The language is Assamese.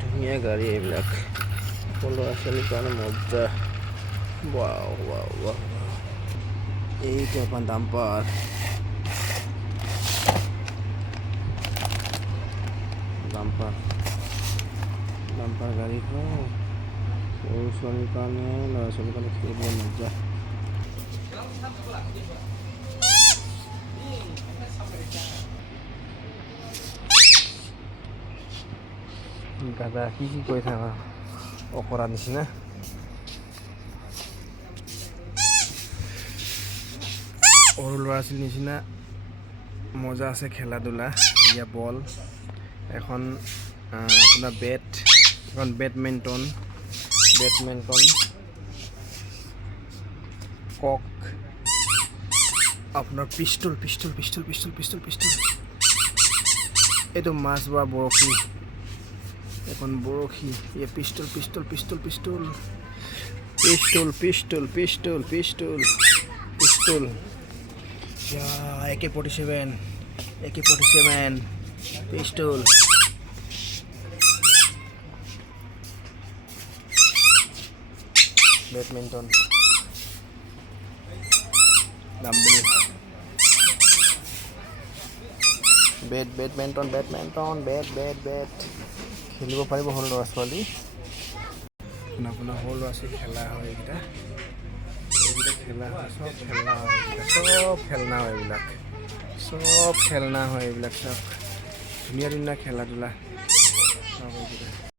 ধুনীয়া গাড়ী এইবিলাক ল'ৰা ছোৱালীৰ কাৰণে মজা ৱাও ৱাও ৱাও এইটো এখন ডাম্পাৰ ডাম্পাৰ ডাম্পাৰ গাড়ী হয় সৰু ছোৱালীৰ কাৰণে ল'ৰা ছোৱালীৰ কাৰণে খেলিব মজা দাদা কি কৰি থাকা অকৰা নিচিনা সৰু ল'ৰা ছোৱালীৰ নিচিনা মজা আছে খেলা ধূলা এয়া বল এখন আপোনাৰ বেট এখন বেডমিণ্টন কক আপোনাৰ পিষ্টল এইটো মাছ বা বৰশী এখন বৰশী এই pistol AK-47 pistol badminton dumbbell badminton খেলিব পাৰিব সৰু ল'ৰা ছোৱালী আপোনাৰ সৰু ল'ৰা ছোৱালী খেলা হয় এইকেইটা খেলা হয় চব খেলনা হয় এইবিলাক চব ধুনীয়া খেলা ধূলা